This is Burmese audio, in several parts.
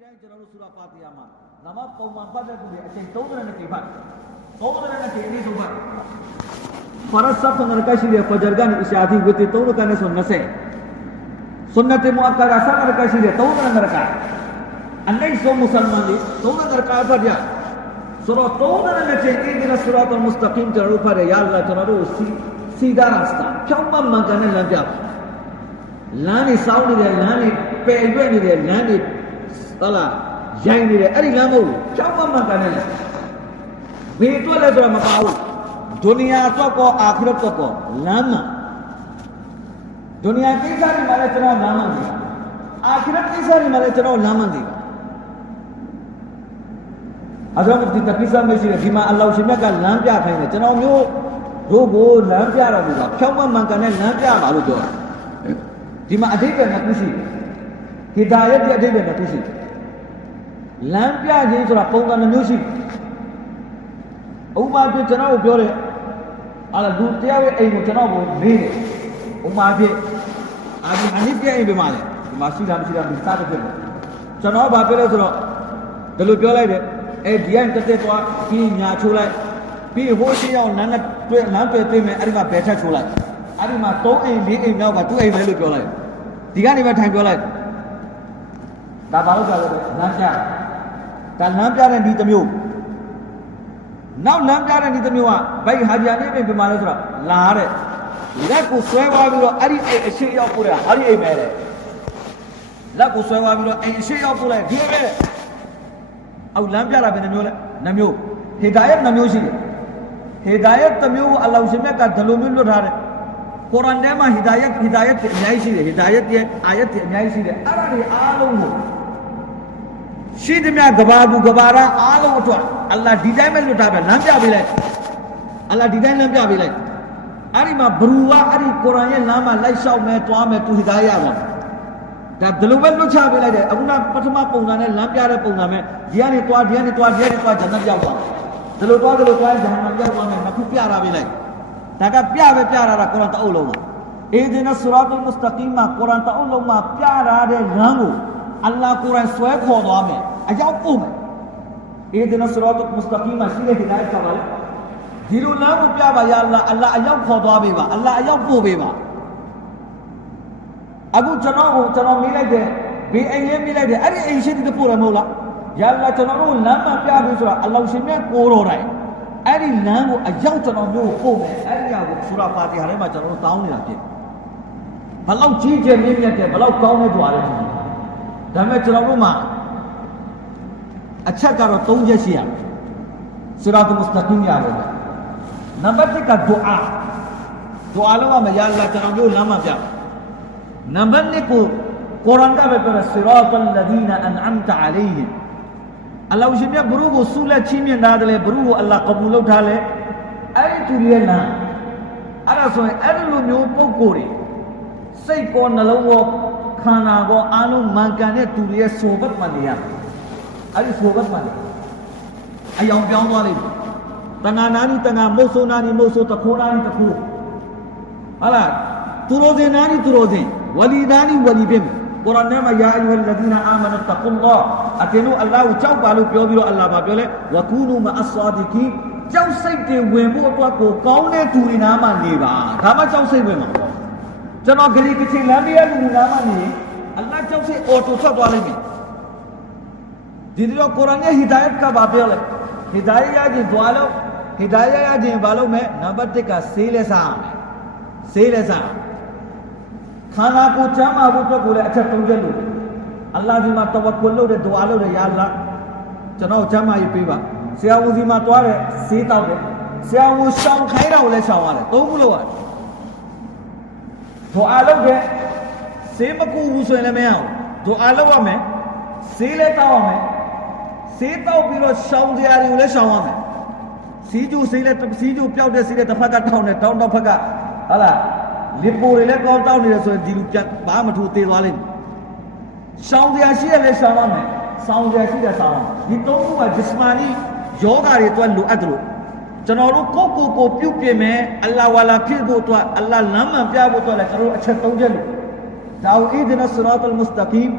တိုင်းကျွန်တော်တို့ဆူရာဖာတီယာမှာနမပုံမှန်ဖတ်တဲ့သူတွေအချိန်30နဲ့ကြိမ်ဖတ်30နဲ့ကြိမ်ပြီးဆုံးဖတ်ဖရတ်ဆပ်ကနရကရှိတဲ့ဖဂျာကန်အရှာသီဝတိ3ရကနဲ့ဆို20ဆွန်နတ်မူအက္ကရာဆပ်ရကရှိတဲ့3ရကအနိုင်ဆုံးမွတ်စလမန်တွေ3ရကဖတ်ရဆိုတော့3နဲ့ကြိမ်ဒီနဆူရာတ်အလ်မုစတကင်ကျွန်တော်တို့ဖတ်ရရလာကျွန်တော်တို့စီဒါရစတာဖြောင်းမှန်ကန်တဲ့လမ်းပြလမ်းနေစောင်းနေတယ်လမ်းနေပယ်ရွက်နေတယ်လမ်းနေဟုတ်လားရိုင်းနေတယ်အဲ့ဒီလမ်းမဟုတ်ဘူးဖြောင်းမှန်ကန်တဲ့လမ်းဘယ်အတွက်လဲဆိုတော့မပါဘူးဒုနီယာတော့ကောအာခရတ်တော့ကောလမ်းမှာဒုနီယာကိစ္စတွေမှာလည်းကျွန်တော်လမ်းမှန်တယ်အာခရတ်ကိစ္စတွေမှာလည်းကျွန်တော်လမ်းမှန်တယ်အကြောင်းဒီကိစ္စမရှိတဲ့ဒီမှာအလ္လာဟ်ရှင်မြတ်ကလမ်းပြခိုင်းတယ်ကျွန်တော်မျိုးတို့ကိုလမ်းပြတော်မူတာဖြောင်းမှန်ကန်တဲ့လမ်းပြပါလို့ပြောတာဒီမှာအဓိပ္ပာယ်နှစ်ခုရှိဟီဒါယတ်ရဲ့အဓိပ္ပာယ်နှစ်ခုရှိလမ်းပြခြင်းဆိုတာပုံစံမျိုးရှိဥပမာပြကျွန်တော်ကိုပြောတယ်အဲ့ဒါလူတရားရဲ့အိမ်ကိုကျွန်တော်ကိုမေးတယ်ဥပမာပြအာဒီအနိပြအိမ်ပြမှာလေဒီမှာရှိတာမရှိတာဒီစားတဲ့ဖြစ်တယ်ကျွန်တော်ဘာပြောလဲဆိုတော့ဒီလိုပြောလိုက်တယ်အဲဒီကတက်တက်သွားပြီးညာချိုးလိုက်ပြီးဟိုးရှိအောင်လမ်းနဲ့တွေ့လမ်းတွေ့တွေ့မယ်အဲ့ဒီမှာဘယ်ထက်ချိုးလိုက်အဲ့ဒီမှာ3အိမ်4အိမ်မြောက်ကသူ့အိမ်ပဲလို့ပြောလိုက်ဒီကနေပဲထိုင်ပြောလိုက်ဒါဘာလို့ပြောလဲလမ်းပြဒါလမ်းပြတဲ့ဒီတစ်မျိုးနောက်လမ်းပြတဲ့ဒီတစ်မျိုးကဘိုက်ဟာဂျာနေပြင်ပြမှာလဲဆိုတော့လာတဲ့လက်ကိုဆွဲသွားပြီးတော့အဲ့ဒီအိမ်အရှိရောက်ပို့တယ်အဲ့ဒီအိမ်ပဲတဲ့လက်ကိုဆွဲသွားပြီးတော့အိမ်အရှိရောက်ပို့လိုက်ဒီပဲအောက်လမ်းပြတာဘယ်နှမျိုးလဲနှမျိုးဟီဒါယတ်နှမျိုးရှိတယ်ဟီဒါယတ်တစ်မျိုးကိုအလ္လာဟ်ရှင်မြတ်ကဒီလိုမျိုးလွတ်ထားတယ်ကုရ်အာန်ထဲမှာဟီဒါယတ်အများကြီးရှိတယ်ဟီဒါယတ်ရဲ့အာယတ်တွေအများကြီးရှိတယ်အဲ့ဒါတွေအားလုံးကိုရှိသမျှကဘာဘူကဘာရာအားလုံးအတွက်အလ္လာဟ်ဒီတိုင်းပဲလွတ်ထားပဲလမ်းပြပေးလိုက်အလ္လာဟ်ဒီတိုင်းလမ်းပြပေးလိုက်အဲ့ဒီမှာဘရူဝါအဲ့ဒီကုရ်အာန်ရဲ့လမ်းမှာလိုက်လျှောက်မယ်တွားမယ်သူဟီဒါယတ်ရပါဒါဒီလိုပဲလွတ်ချပေးလိုက်တယ်အခုနပထမပုံစံနဲ့လမ်းပြတဲ့ပုံစံပဲဒီကနေတွားဂျန်နတ်ရောက်သွားဒီလိုတွားဂျန်နတ်ရောက်သွားမယ်အခုပြတာပေးလိုက်ဒါကပြပဲပြတာကုရ်အာန်တအုပ်လုံးမှာအေဒီနဆူရာတ်အလ်မုစတကီမ်မှာကုရ်အာန်တအုပ်လုံးမှာပြထားတဲ့လမ်းကိုအလ္လာဟ်ကုရ်အာန်ဆွဲခေါ်သွားမယ်အရောက်ပို့မယ်အေဒီနဆူရာတ်အလ်မုစတကီမ်မှာရှိတဲ့ဟီဒါယတ်ကပါလေဒီလိုလမ်းကိုပြပါရအလ္လာဟ်အရောက်ခေါ်သွားပေးပါအလ္လာဟ်အရောက်ပို့ပေးပါအခုကျွန်တော်မေးလိုက်တယ်ဘေးအိမ်လေးမေးလိုက်တယ်အဲ့ဒီအိမ်ရှိတဲ့ပို့ရမဟုတ်လားရအလ္လာဟ်ကျွန်တော်တို့လမ်းမှာပြပေးဆိုတာအလ္လာဟ်ရှင်မြတ်ကိုတော်တိုင်းအဲ့ဒီလမ်းကိုအရောက်ကျွန်တော်မျိုးကိုပို့မယ်အဲ့ဒီအရာကိုဆူရာဖာတီဟာထဲမှာကျွန်တော်တို့တောင်းနေတာဖြစ်ဘလောက်ကြီးကျယ်မြင့်မြတ်တယ်ဘလောက်ကောင်းတဲ့ကြွားလဲဒီဒါပေမဲ့ကျွန်တော်တို့မှာအချက်ကတော့3ချက်ရှိရမယ်ဆူရာတ်မုစတကီမ်ရတယ်နံပါတ်1ကဒူအာလုံးကမရလာကျွန်တော်မျိုးလမ်းမှာပြနံပါတ်2ကိုကုရ်အာန်ကပဲပြောတယ်ဆီရာတ်အလ္လဒီနအန်အမ်တအလိုင်ဟင်အလ္လာဟ်ရှင်မြတ်ဘရုကိုဆူလက်ချင်းမြင်ထားတယ်ဘရုကိုအလ္လာဟ်ကဘူလုပ်ထားလဲအဲ့ဒီသူရဲ့လမ်းအဲ့ဒါဆိုရင်အဲ့ဒီလိုမျိုးပုံကိုယ်တွေစိတ်ပေါ်နှလုံးပေါ်ခန္ဓာပေါ်အားလုံးမှန်ကန်တဲ့သူရဲ့ဆိုဘတ်မှန်နေရအဲ့ဒီဆိုဘတ်မှန်နေအယောင်ပြောင်းသွားလိမ့်မယ်တဏှာနာနီတဏှာမုတ်ဆိုးနာနီမုတ်ဆိုးတခိုးနာနီတခိုးဟုတ်လားသူရိုစင်နာနီသူရိုစင်ဝလီနာနီဝလီပင်ကုရ်အာန်ထဲမှာယာအယူဟလ်လဒီနာအာမနတကုလ္လာအကင်တို့အလ္လာဟ်ကိုကြောက်ပါလို့ပြောပြီးတော့အလ္လာဟ်ပြောလဲဝကူနူမအဆာဒီကီကြောက်စိတ်တွေဝင်ဖို့အတွက်ကိုကောင်းတဲ့သူတွေနားမှာနေပါဒါမှကြောက်စိတ်ဝင်မှာပေါ့ကျွန်တော်ဂရီကချင်လမ်းပြရလူနားမှာနေအလ္လာဟ်ကြောက်စိတ်အော်တိုထွက်သွားလိမ့်မယ်ဒီတော့ကုရ်အာန်ရဲ့ဟီဒါယတ်ကဘာပြောလဲဟီဒါယတ်ရခြင်းသွားလို့ဟီဒါယတ်ရခြင်းဘာလို့မဲ့နံပါတ်1ကဆေးလဲစားဆေးလဲစားခန္ဓာကိုယ်ချမ်းသာဖို့အတွက်ကိုလည်းအချက်3ချက်လို့အလ္လာဟ်ဒီမှာတဝကွလ်လုပ်တဲ့ဒူအာလုပ်တဲ့ယာအလ္လာဟ်ကျွန်တော်ချမ်းသာရေးပေးပါဆရာဝန်စီမှာတွားတယ်ဈေးတောက်တယ်ဆရာဝန်ရှောင်ခိုင်းတာကိုလည်းရှောင်ရတယ်3ခုလို့ရတယ်ဒူအာလုပ်တယ်ဈေးမကူဘူးဆိုရင်လည်းမရအောင်ဒူအာလုပ်ရမယ်ဈေးလည်းတောက်ရမယ်ဈေးတောက်ပြီးတော့ရှောင်စရာတွေကိုလည်းရှောင်ရမယ်စီးကျူဈေးလည်းစီးကျူပျောက်တဲ့ဈေးလည်းတစ်ဖက်ကထောင်းတယ်တောင်းတော့ဖက်ကဟုတ်လားလီပိုတွေလည်းကောင်းတောင်းနေတယ်ဆိုရင်ဒီလူပြတ်ဘာမှမထူသေးသွားလိမ့်မယ်ရှောင်စရာရှိရလဲရှောင်ရမယ်ဆောင်းစရာရှိတယ်ဆောင်းဒီ3ခုကဂျစ်မာနီယောဂါတွေအတွက်လိုအပ်တယ်လို့ကျွန်တော်တို့ကိုပြုတ်ပြင်မယ်အလ္လာဟ်ဝါလာဖြစ်ဖို့အတွက်အလ္လာဟ်လမ်းမှန်ပြဖို့အတွက်လည်းကျွန်တော်တို့အချက်3ချက်လို့ဒါဝိဒ်နဆရာတ်အလ်မုစတကီမ်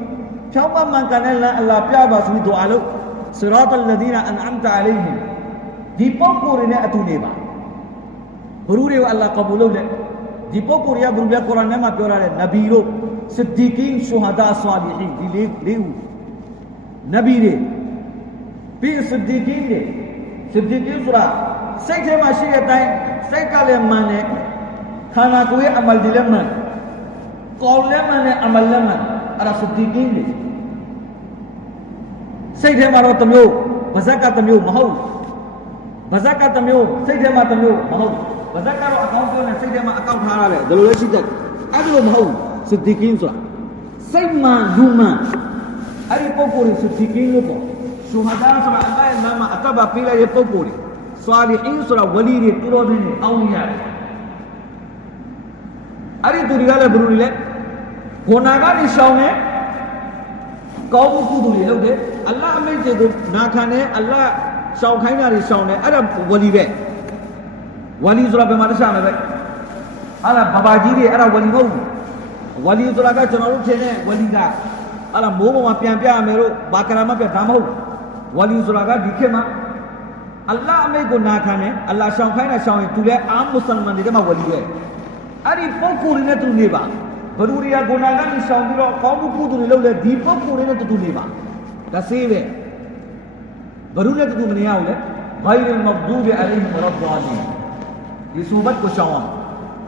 ဖြောင်းမှန်ကန်တဲ့လမ်းအလ္လာဟ်ပြပါဆိုပြီးဒူအာလုပ်ဆရာတ်အလ္လဒီနာအန်အမ်တာအလိုင်ဟင်ဒီပုဂ္ဂိုလ်တွေနဲ့အတူနေပါဘုရုတွေကိုအလ္လာဟ်ကဘူလုပ်တယ်ဒီပုဂ္ဂိုလ်တွေကဘုရုတွေကုရ်အာန်ထဲမှာပြောထားတဲ့နဗီတို့ဆစ်ဒီကင်းရှူဟာဒါဆာလီဟင်ဒီလေးဦးနဗီတွေပြီးဆစ်ဒီကင်းတွေဆစ်ဒီကင်းဆိုတာစိတ်ထဲမှာရှိတဲ့အတိုင်းစိတ်ကလည်းမှန်တယ်ခန္ဓာကိုယ်ရဲ့အမလ်တွေလည်းမှန်ကောင်းလည်းမှန်တယ်အမလ်လည်းမှန်အဲ့ဒါဆစ်ဒီကင်းတွေစိတ်ထဲမှာတော့တစ်မျိုးဗဇက်ကတစ်မျိုးမဟုတ်ဗဇက်ကတစ်မျိုးစိတ်ထဲမှာတစ်မျိုးမဟုတ်ဗဇက်ကတော့အကောင့်ပြောနေစိတ်ထဲမှာအကောင့်ထားရတယ်ဒါလိုလည်းရှိတယ်အဲ့ဒါလိုမဟုတ်ဆစ်ဒီကင်းဆိုတာစိတ်မှန်လူမှန်အဲ့ဒီပုဂ္ဂိုလ်တွေဆစ်ဒီကင်းလို့ပေါ့ရှူဟာဒါဆိုတာအလ္လာဟ်ရဲ့နာမအတ္တဘာပေးလိုက်တဲ့ပုဂ္ဂိုလ်တွေဆွာလီအင်းဆိုတာဝလီတွေသူတော်တွေအောင်းနေရတယ်အဲ့ဒီသူတွေကလည်းဘယ်လိုလဲဂုဏကနေရှောင်နေကောင်းမှုကုသိုလ်တွေလုပ်တယ်အလ္လာဟ်အမိန့်တွေကိုနာခံတယ်အလ္လာဟ်ရှောင်ခိုင်းတာတွေရှောင်တယ်အဲ့ဒါဝလီပဲဝလီဆိုတာဘယ်မှာတခြားမလဲအဲ့ဒါဘာဘာကြီးတွေအဲ့ဒါဝလီမဟုတ်ဘူးဝလီဆိုတာကကျွန်တော်တို့ထင်တဲ့ဝလီကအဲ့ဒါမိုးပေါ်မှာပြန်ပြရမယ်လို့ဘာကရာမပြဒါမဟုတ်ဝလီဆိုတာကဒီခေတ်မှာအလ္လာဟ်အမိန့်ကိုနာခံတယ်အလ္လာဟ်ရှောင်ခိုင်းတာရှောင်ရင်သူလည်းအာမွတ်စလမန်တွေကမှဝလီပဲအဲ့ဒီပုဂ္ဂိုလ်တွေနဲ့တူနေပါဘဒူရီယာဂုဏကနေရှောင်ပြီးတော့ကောင်းမှုကုသိုလ်တွေလုပ်လဲဒီပုဂ္ဂိုလ်တွေနဲ့တူနေပါဒါစေးပဲဘဒူနဲ့တူမနေရဘူးလေဂိုင်ရ်မဂ်ဒူဘ်အလိုင်ဟင်ရဘ်ဒါလီဒီဆိုဘတ်ကိုရှောင်အောင်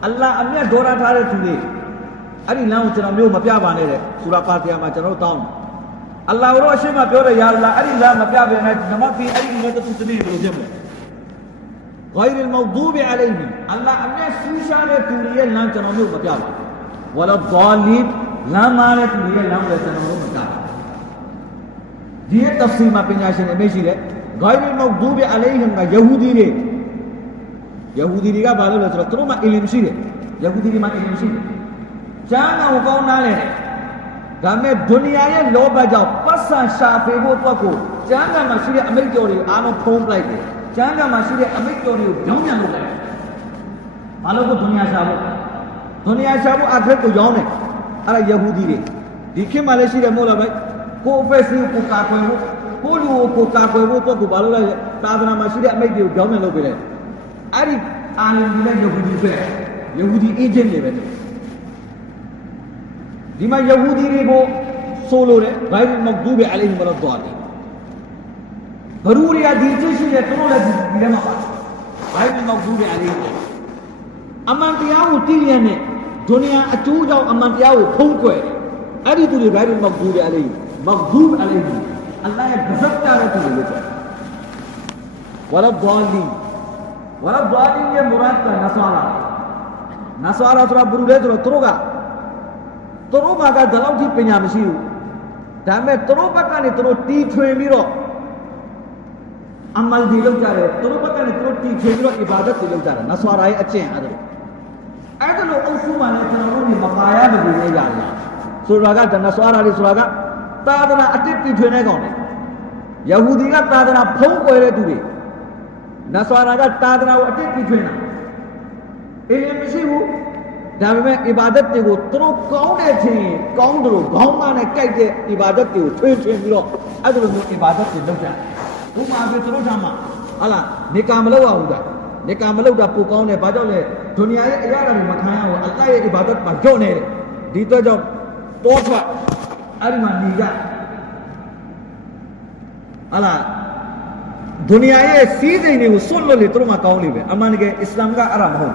အလ္လာဟ်အမြတ်ဒေါ်ရထားတဲ့သူတွေအဲ့ဒီလမ်းကိုကျွန်တော်မျိုးမပြပါနဲ့တဲ့ဆူရာဖာတီဟာမှာကျွန်တော်တောင်းအလ္လာဟ်ရောအရှိမပြောတဲ့ယာအလ္လာဟ်အဲ့ဒီလမ်းမပြဘဲနဲ့နမတ်ပြီးအဲ့ဒီနဲ့တူတည်းဘယ်လိုဖြစ်မလဲဂိုင်ရ်မဂ်ဒူဘ်အလိုင်ဟင်အလ္လာဟ်အမြတ်ဆူရှားတဲ့သူတွေရဲ့လမ်းကျွန်တော်မျိုးမပြပါဝလဒါလီလမ်းမာတဲ့သူတွေရဲ့လမ်းကိုကျွန်တော်တို့မပြပါဒီရဲ့တဖ်ဆီမှာပညာရှင်တွေမရှိတဲ့ဂိုင်ရ်မဂ်ဒူဘ်အလိုင်ဟင်ကယဟူဒီတွေကဘာလို့လဲဆိုတော့သူတို့မှအီလင်ရှိတယ်ယဟူဒီတွေမှအီလင်ရှိတယ်ကျမ်းဂန်ကိုကောင်းနားလဲဒါမဲ့ဒုနီယာရဲ့လောဘကြောင့်ပတ်စံရှာဖေဖို့အတွက်ကိုကျမ်းဂန်မှာရှိတဲ့အမိတ်တော်တွေအားလုံးဖုံးပလိုက်တယ်ကျမ်းဂန်မှာရှိတဲ့အမိတ်တော်တွေကိုကြောင်းပြန်လုပ်လိုက်ဘာလို့ကိုဒုနီယာရှာဖို့အခက်ကိုရောင်းတယ်အဲ့ဒါယဟူဒီတွေဒီခေတ်မှာလည်းရှိတယ်မို့လားဗျကိုအဖက်စီကိုကာကွယ်ဖို့ကိုလူကိုကာကွယ်ဖို့အတွက်ကိုဘာလို့လဲသာသနာမှာရှိတဲ့အမိတ်တွေကိုကြောင်းပြန်လုပ်ပေးတယ်အဲ့ဒီအာလင်ဒီနဲ့ယဟူဒီပဲယဟူဒီအေဂျင့်တွေပဲဒီမှာယဟူဒီတွေကိုဆိုလိုတယ်ဂိုင်ရ်မဂ်ဒူဘ်အလိုင်ဟင်ရဘ်ဒါလီဘရူရီယာဒီကျရှိတဲ့သူတို့လည်းဒီထဲမှာပါဂိုင်ရ်မဂ်ဒူဘ်အလိုင်ဟင်အမှန်တရားကိုသိရတဲ့ဒုနီယာအကျိုးကြောင့်အမှန်တရားကိုဖုံးကွယ်အဲ့ဒီသူတွေဂိုင်ရ်မဂ်ဒူဘ်အလိုင်မဂ်ဒူဘ်အလိုင်ဟင်အလ္လာဟ်ရဲ့ဂဇပ်တာတဲ့သူတွေလို့ပြောဝလဒါလီရဲ့မူရတ်ကနဆွာရာဆိုတာဘရူလဲဆိုတော့သူတို့ဘာကဒီလောက်ထိပညာမရှိဘူးဒါပေမဲ့သူတို့ဘက်ကနေသူတို့တီထွင်ပြီးတော့အမလ်ဒီလုပ်ကြတယ်သူတို့ဘက်ကနေသူတို့တီထွင်ပြီးတော့အီဘာဒတ်တွေလုပ်ကြတယ်နဆွာရာရဲ့အကျင့်အဲ့ဒါလိုအုပ်စုမှလည်းကျွန်တော်တို့ဒီမပါရမလို့နေကြလားဆိုတာကနဆွာရာတွေဆိုတာကသာသနာအတစ်တီထွင်တဲ့ကောင်တွေယဟူဒီကသာသနာဖုံးကွယ်တဲ့သူတွေနဆွာရာကသာသနာကိုအတစ်တီထွင်တာအင်းမရှိဘူးဒါပေမဲ့အီဘာဒတ်တွေကိုသူတို့ကောင်းတဲ့ချင်းကောင်းတယ်လို့ခေါင်းမနဲ့ကြိုက်တဲ့အီဘာဒတ်တွေကိုထွင်ပြီးတော့အဲ့လိုမျိုးအီဘာဒတ်တွေလုပ်ကြတယ်။ဥပမာပြသူတို့ထမ်းမှာဟာလားနေကာမလုပ်ရဘူးလား။နေကာမလုပ်တာပိုကောင်းတယ်။ဘာကြောင့်လဲ။ဒုနီယာရဲ့အရာတွေမခံရဘူး။အလ္လာဟ်ရဲ့အီဘာဒတ်မှာညှို့နေတယ်။ဒီတော့ကြောင့်တောထွက်အဲ့ဒီမှာနေကြဟာလားဒုနီယာရဲ့စီးစိမ်တွေကိုစွန့်လွတ်လေသူတို့မှကောင်းလေပဲအမှန်တကယ်အစ္စလာမ်ကအဲ့ဒါမဟုတ်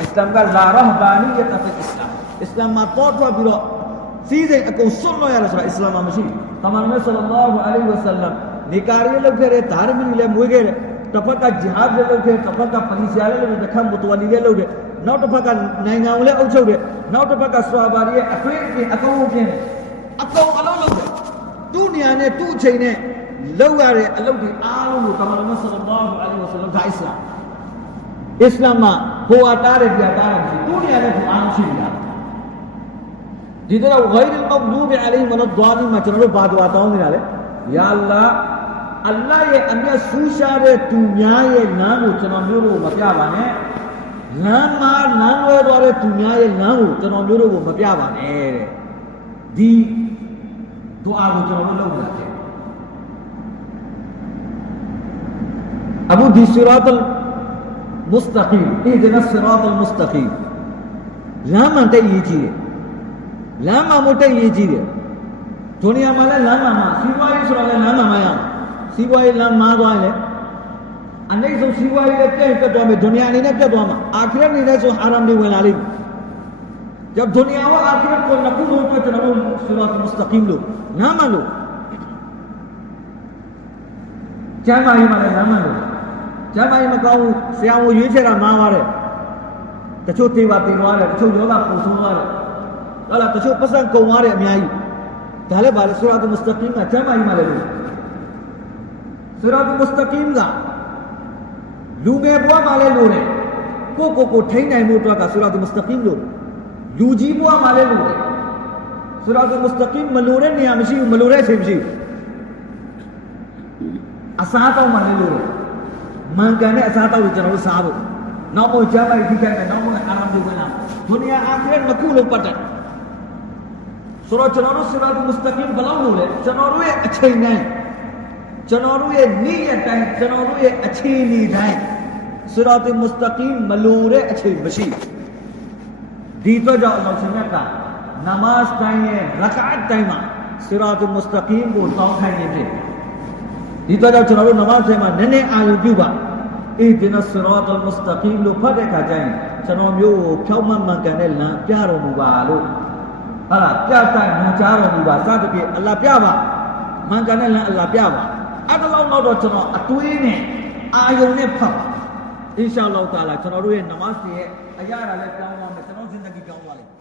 အစ္စလာမ်ကလာရဟဘာနီယတ်ဖီအစ္စလာမ်အစ္စလာမ်မှာတော့ထွက်ပြီးတော့စီးစိမ်အကုန်စွန့်လွတ်ရတယ်ဆိုတာအစ္စလာမ်မှာမရှိဘူးတမန်တော်ဆလ္လာဟူအလိုင်ဝါဆလမ်နေကာရီလောက်ခဲ့တဲ့ဓာရမီလည်းမွေးခဲ့တယ်တစ်ဖက်ကဂျီဟာဒ်လည်းလုပ်ခဲ့တစ်ဖက်ကပလီစီယာလည်းလုပ်တယ်တစ်ခါမူတဝလီလည်းလုပ်တယ်နောက်တစ်ဖက်ကနိုင်ငံကိုလည်းအုပ်ချုပ်တယ်နောက်တစ်ဖက်ကဆွာဘာရီရဲ့အထွေးအပြင်အကုန်လုံးပြင်အကုန်အလုံးလုပ်တယ်သူ့နေရာနဲ့သူ့အချိန်နဲ့လောက်ရတဲ့အလုပ်တွေအားလုံးကိုတမန်တော်ဆလ္လာဟူအလိုင်ဝါဆလမ်ကအစ္စလာမ်မှာဟိုအတားတဲ့ပြတားတယ်သူ့နေရာနဲ့သူအားရှိနေတာဒီတော့ဂိုင်ရ်မဂ်ဒူဘ်အလိုင်ဟင်ဝလဒါလီမှာကျွန်တော်တို့ဘာဒွါတောင်းနေတာလဲယာအလ္လာဟ်အလ္လာဟ်ရဲ့အမျက်ဆူးရှားတဲ့သူများရဲ့လမ်းကိုကျွန်တော်မျိုးတို့မပြပါနဲ့လမ်းမှာလမ်းလွဲသွားတဲ့သူများရဲ့လမ်းကိုကျွန်တော်မျိုးတို့ကိုမပြပါနဲ့တဲ့ဒီ ဒူအာကိုကျွန်တော်တို့လုပ်နေတာဖြစ်အခုဒီဆီရာတ်အလ်မုစတကီမ်အီဒနာဆီရာတ်အလ်မုစတကီမ်လမ်းမှန်တဲ့ရေးကြီးတယ်လမ်းမှန်မို့တဲ့ရေးကြီးတယ်ဒုနီယာမှာလည်းလမ်းမှန်မှာစီးပွားရေးဆိုတာလည်းလမ်းမှန်မှာရအောင်စီးပွားရေးလမ်းမှားသွားရင်အနိစ္စစီးပွားရေးလည်းပြတ်ပြတ်သွားမယ်ဒုနီယာအနေနဲ့ပြတ်သွားမှာအာခရတ်အနေနဲ့ဆိုဟာရမ်တွေဝင်လာလိမ့်မယ်जब दुनिया व आखिरत को नकुल हो तो चलो सिरात मुस्तकीम लो ना मानो क्या माही माने ना मानो क्या माही में कहूँ सिया वो ये चेहरा माँ वाले तचो तीवाती वाले तचो योगा पोसो वाले वाला तचो पसंद को वाले अम्याई ताले बाले सिरात मुस्तकीम का क्या माही माने लो सिरात मुस्तकीम का लूंगे बुआ माले लो ने को ठही नहीं मोटा का सिरात मुस्तकीम लो लूजी बुआ माले लो सिरात मुस्तकीम मलूरे नियामशी मलूरे सेमशी असाता माले लो man kane asata wiကျွန်တော်တို့စားဖို့နောက်မို့ကျမ်းလိုက်ဒီကဲနောက်မို့အာရမ်တွေဝင်လာဒုနီယာအခရက်မကူလို့ပတ်တယ်ဆိုတော့ကျွန်တော်တို့စိရာတ်မုစတကင်ဘယ်လောက်လို့လဲကျွန်တော်တို့ရဲ့အချိန်တိုင်းကျွန်တော်တို့ရဲ့နေ့ရက်တိုင်းကျွန်တော်တို့ရဲ့အခြေအနေတိုင်းစိရာတ်မုစတကင်မလို့တဲ့အချိန်မရှိဒီတော့ကြောင့်အလောင်းရှင်မြတ်ကနမတ်တိုင်းရဲ့ရကာတ်တိုင်းမှာစိရာတ်မုစတကင်ကိုတောင်းခိုင်းနေတယ်ဒီတော့ကြောင့်ကျွန်တော်တို့နမတ်တိုင်းမှာနည်းနည်းအာရုံပြုပါအီဒီနစရာတ်အလ်မုစတကင်လို့ဖတ်တဲ့အခါကျရင်ကျွန်တော်မျိုးကိုဖြောင်းမှန်မှန်ကန်တဲ့လမ်းပြတော်မူပါလို့ဟာလားပြတိုင်ညွှန်ကြားတော်မူပါစသဖြင့်အလ္လာဟ်ပြပါမှန်ကန်တဲ့လမ်းအလ္လာဟ်ပြပါအဲ့ဒါလောက်တော့ကျွန်တော်အတွေးနဲ့အာယုံနဲ့ဖတ်ပါအင်ရှာအလ္လာဟ်တာလာကျွန်တော်တို့ရဲ့နမတ်ရဲ့အရာလည်းပြောင်းသွားမယ်ကျွန်တော်ဇင်ဒဂီပြောင်းသွားလိမ့်မယ်